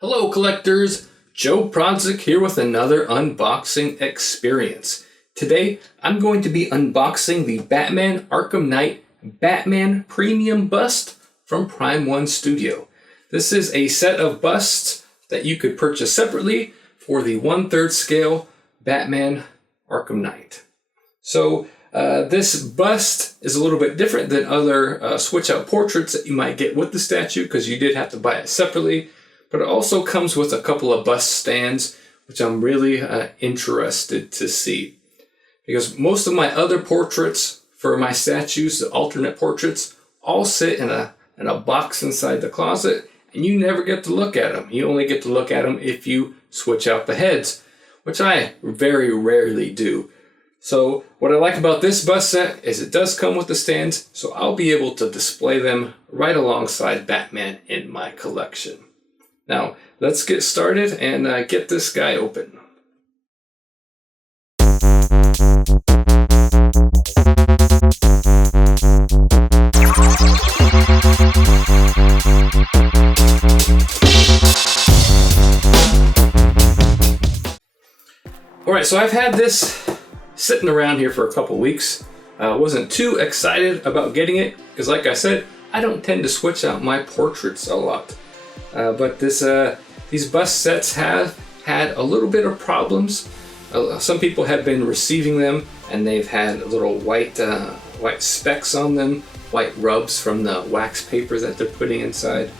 Hello collectors, Joe Prodzik here with another unboxing experience. Today I'm going to be unboxing the Batman Arkham Knight Batman Premium Bust from Prime 1 Studio. This is a set of busts that you could purchase separately for the 1/3 scale Batman Arkham Knight. So this bust is a little bit different than other switch out portraits that you might get with the statue because you did have to buy it separately. But it also comes with a couple of bust stands, which I'm really interested to see. Because most of my other portraits for my statues, the alternate portraits, all sit in a box inside the closet, and you never get to look at them. You only get to look at them if you switch out the heads, which I very rarely do. So what I like about this bust set is it does come with the stands, so I'll be able to display them right alongside Batman in my collection. Now, let's get started and get this guy open. Alright, so I've had this sitting around here for a couple weeks. I wasn't too excited about getting it because, like I said, I don't tend to switch out my portraits a lot. But these bust sets have had a little bit of problems. Some people have been receiving them and they've had little white specks on them, white rubs from the wax paper that they're putting inside.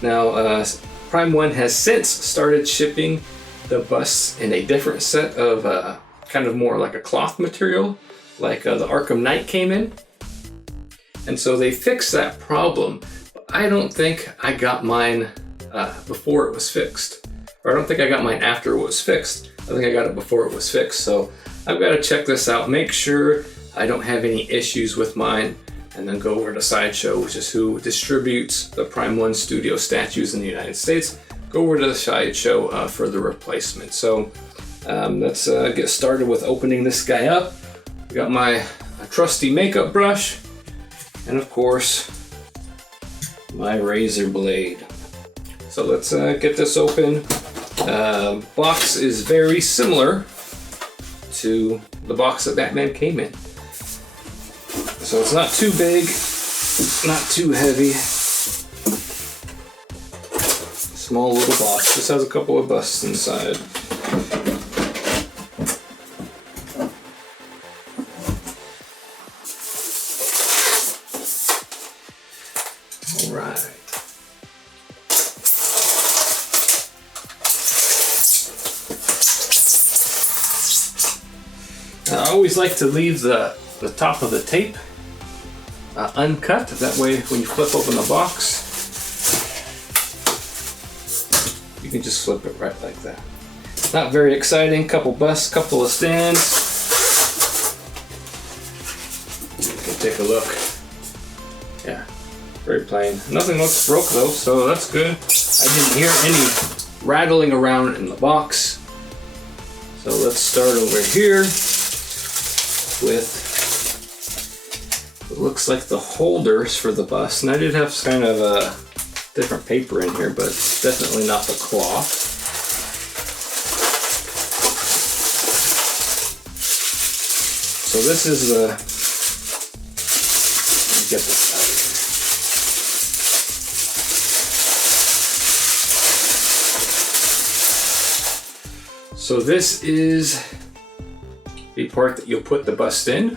Now, Prime 1 has since started shipping the busts in a different set of kind of more like a cloth material, like the Arkham Knight came in. And so they fixed that problem. I don't think I got mine before it was fixed. Or I don't think I got mine after it was fixed. I think I got it before it was fixed. So I've got to check this out, make sure I don't have any issues with mine, and then go over to Sideshow, which is who distributes the Prime 1 Studio statues in the United States. Go over to the Sideshow for the replacement. So let's get started with opening this guy up. I got my trusty makeup brush, and of course, my razor blade. So let's get this open. Box is very similar to the box that Batman came in. So it's not too big, not too heavy. Small little box. This has a couple of busts inside. Alright. I always like to leave the top of the tape uncut. That way when you flip open the box, you can just flip it right like that. Not very exciting. Couple busts, couple of stands. You can take a look. Yeah, very plain. Nothing looks broke though, so that's good. I didn't hear any rattling around in the box. So let's start over here with what looks like the holders for the bust. And I did have kind of a different paper in here, but definitely not the cloth. So this is the, let me get this out of here. So this is the part that you'll put the bust in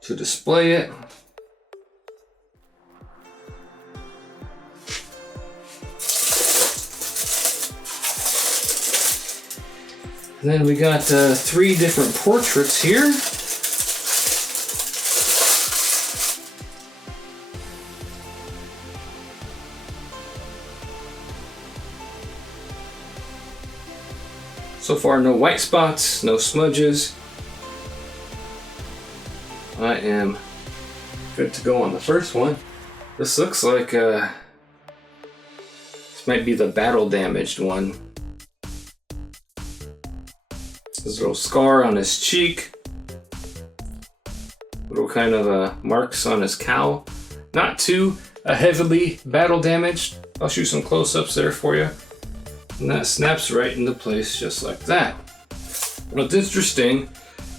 to display it. And then we got 3 different portraits here. So far, no white spots, no smudges. I am good to go on the first one. This looks like this might be the battle damaged one. There's a little scar on his cheek. Little kind of marks on his cowl. Not too heavily battle damaged, I'll shoot some close-ups there for you. And that snaps right into place just like that. What's interesting,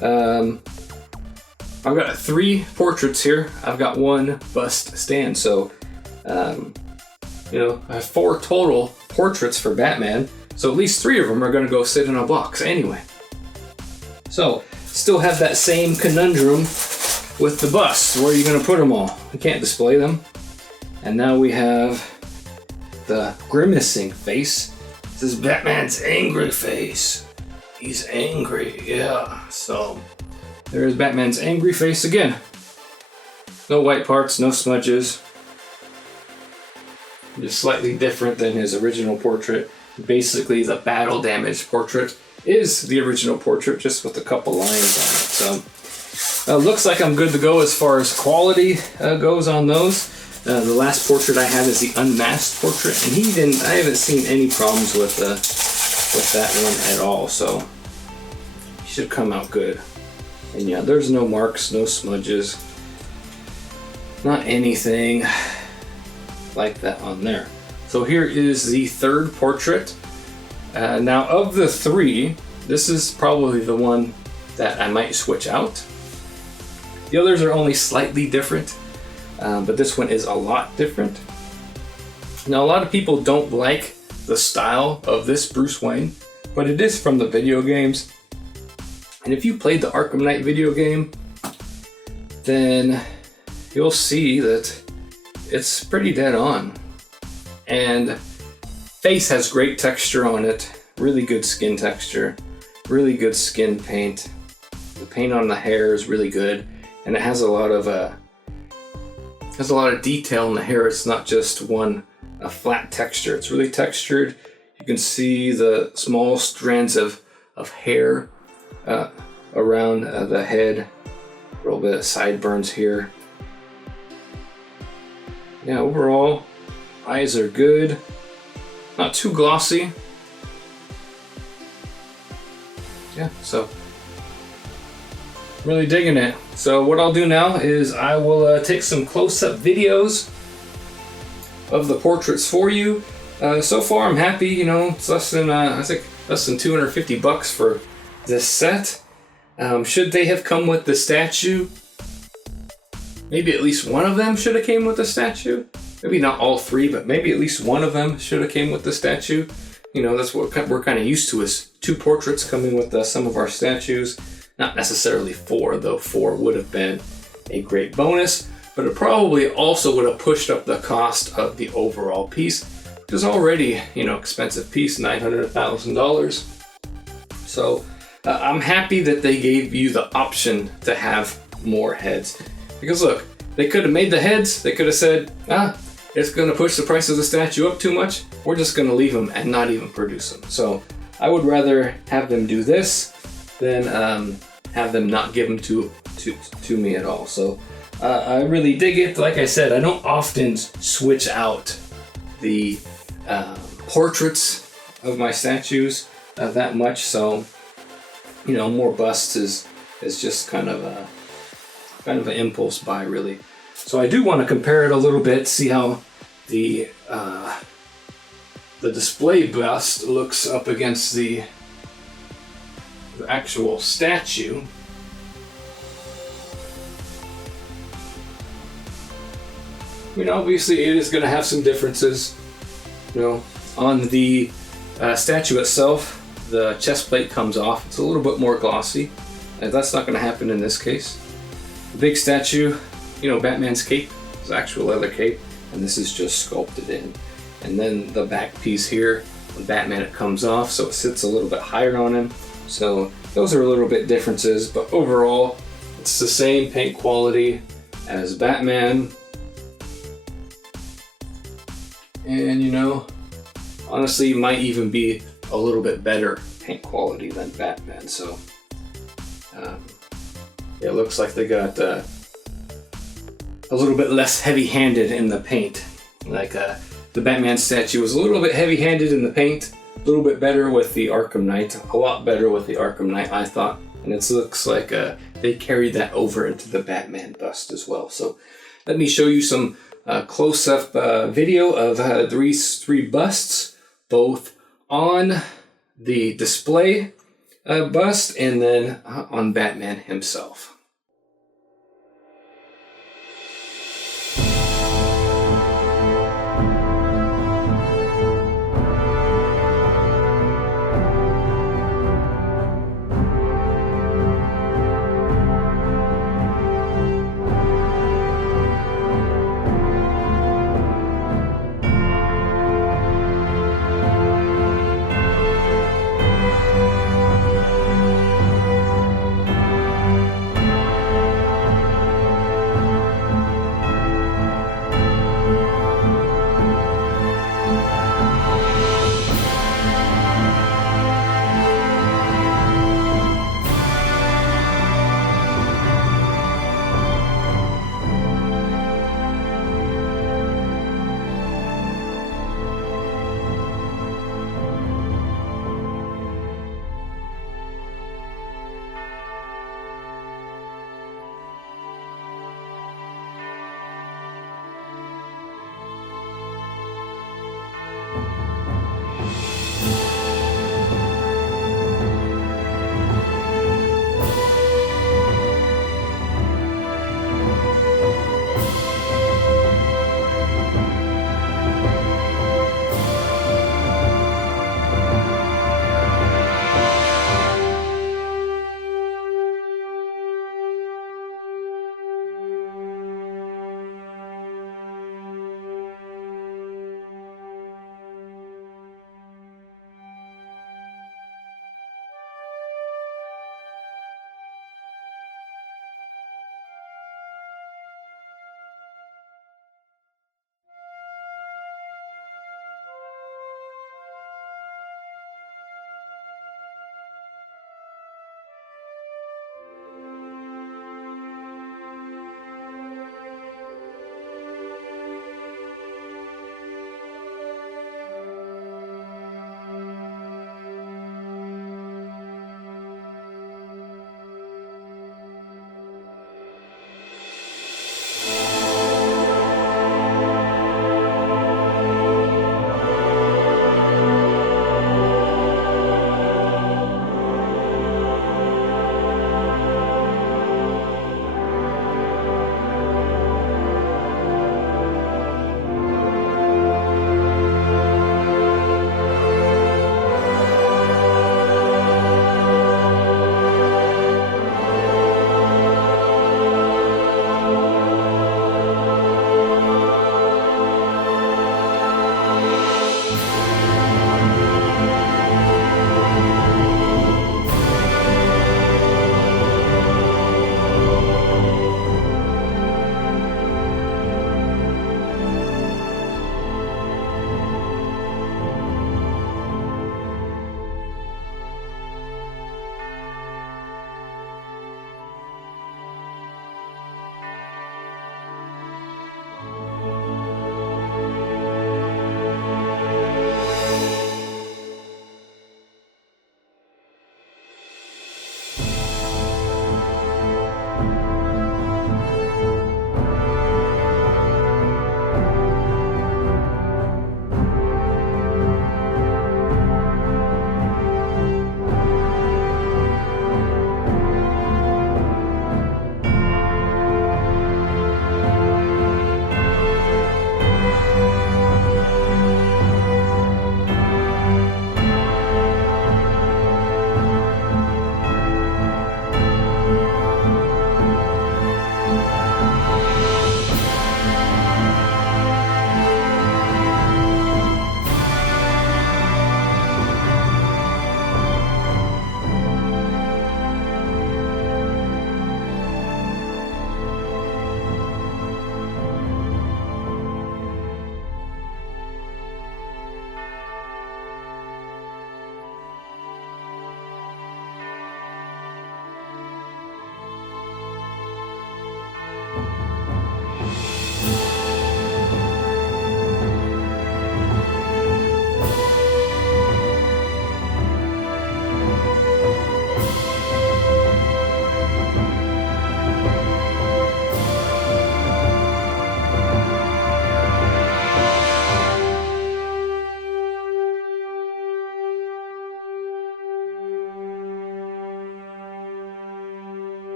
I've got 3 portraits here. I've got 1 bust stand, so you know, I have 4 total portraits for Batman. So at least 3 of them are going to go sit in a box anyway. So still have that same conundrum with the busts. Where are you going to put them all? We can't display them. And now we have the grimacing face. This is Batman's angry face. He's angry, yeah. So there's Batman's angry face again. No white parts, no smudges. Just slightly different than his original portrait. Basically, the battle damaged portrait is the original portrait, just with a couple lines on it. So looks like I'm good to go as far as quality goes on those. The last portrait I have is the unmasked portrait, and I haven't seen any problems with that one at all. So he should come out good. And yeah, there's no marks, no smudges, not anything like that on there. So here is the 3rd portrait. Now of the 3, this is probably the one that I might switch out. The others are only slightly different, but this one is a lot different. Now a lot of people don't like the style of this Bruce Wayne, but it is from the video games. And if you played the Arkham Knight video game, then you'll see that it's pretty dead on. And face has great texture on it, really good skin texture, really good skin paint. The paint on the hair is really good, and it has a lot of detail in the hair. It's not just a flat texture. It's really textured. You can see the small strands of hair around the head. A little bit of sideburns here. Yeah, overall, eyes are good. Not too glossy. Yeah, so really digging it. So what I'll do now is I will take some close-up videos of the portraits for you. So far I'm happy, you know, it's less than I think less than $250 for this set. Should they have come with the statue? Maybe at least one of them should have came with the statue. Maybe not all 3, but maybe at least one of them should have came with the statue. You know, that's what we're kind of used to, is 2 portraits coming with some of our statues. Not necessarily 4, though 4 would have been a great bonus, but it probably also would have pushed up the cost of the overall piece, which is already, you know, expensive piece, $900,000. So I'm happy that they gave you the option to have more heads. Because look, they could have made the heads, they could have said, it's going to push the price of the statue up too much, we're just going to leave them and not even produce them. So I would rather have them do this than have them not give them to me at all. So I really dig it. Like I said, I don't often switch out the portraits of my statues that much. So, you know, more busts is just kind of an impulse buy, really. So I do want to compare it a little bit, see how the display bust looks up against the actual statue. I mean, obviously it is going to have some differences. You know, on the statue itself, the chest plate comes off. It's a little bit more glossy, and that's not going to happen in this case. The big statue, you know, Batman's cape is actual leather cape, and this is just sculpted in. And then the back piece here, when Batman, it comes off, so it sits a little bit higher on him. So those are a little bit differences, but overall, it's the same paint quality as Batman. And, you know, honestly, might even be a little bit better paint quality than Batman. So it looks like they got a little bit less heavy-handed in the paint. Like the Batman statue was a little bit heavy-handed in the paint, a little bit better with the Arkham Knight, a lot better with the Arkham Knight, I thought. And it looks like they carried that over into the Batman bust as well. So let me show you some close-up video of these three busts, both on the display bust and then on Batman himself.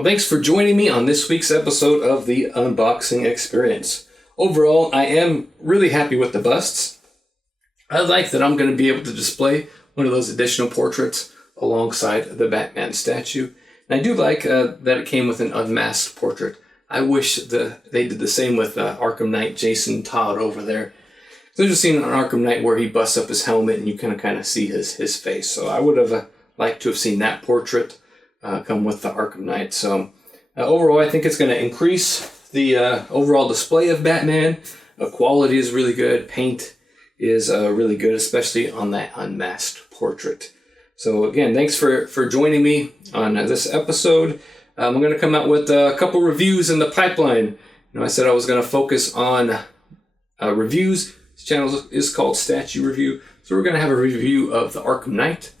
Well, thanks for joining me on this week's episode of the Unboxing Experience. Overall, I am really happy with the busts. I like that I'm going to be able to display one of those additional portraits alongside the Batman statue. And I do like that it came with an unmasked portrait. I wish they did the same with Arkham Knight Jason Todd over there. So I've just seen an Arkham Knight where he busts up his helmet and you can kind of see his face. So I would have liked to have seen that portrait come with the Arkham Knight. So overall, I think it's going to increase the overall display of Batman. The quality is really good. Paint is really good, especially on that unmasked portrait. So again, thanks for joining me on this episode. I'm going to come out with a couple reviews in the pipeline. I said I was going to focus on reviews. This channel is called Statue Review. So we're going to have a review of the Arkham Knight,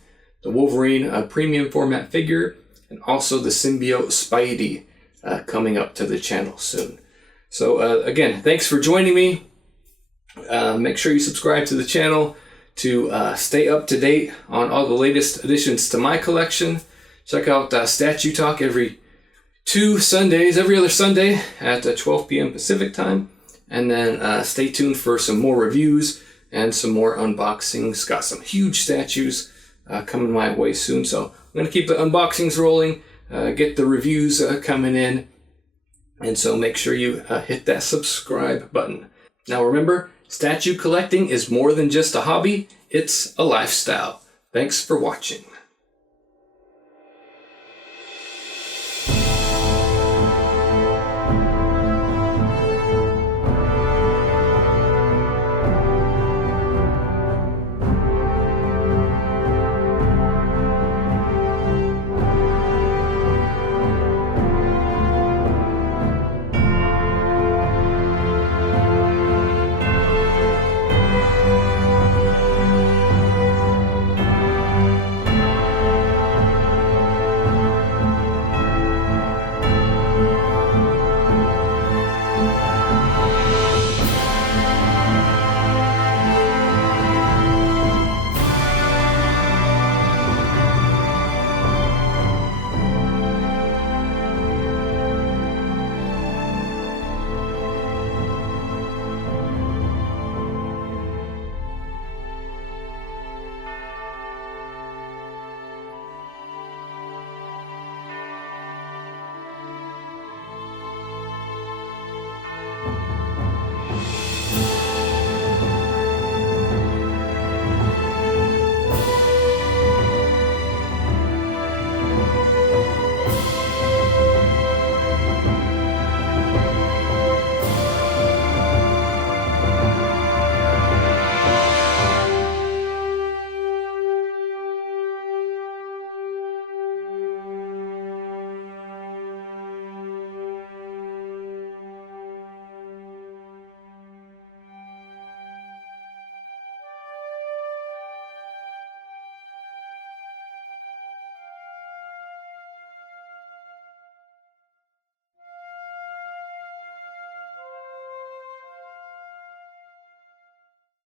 the Wolverine premium format figure, and also the symbiote Spidey coming up to the channel soon. So again, thanks for joining me. Make sure you subscribe to the channel to stay up to date on all the latest additions to my collection. Check out Statue Talk every every other Sunday at 12 p.m. Pacific time. And then stay tuned for some more reviews and some more unboxings. Got some huge statues coming my way soon. So I'm going to keep the unboxings rolling, get the reviews coming in. And so make sure you hit that subscribe button. Now remember, statue collecting is more than just a hobby, it's a lifestyle. Thanks for watching.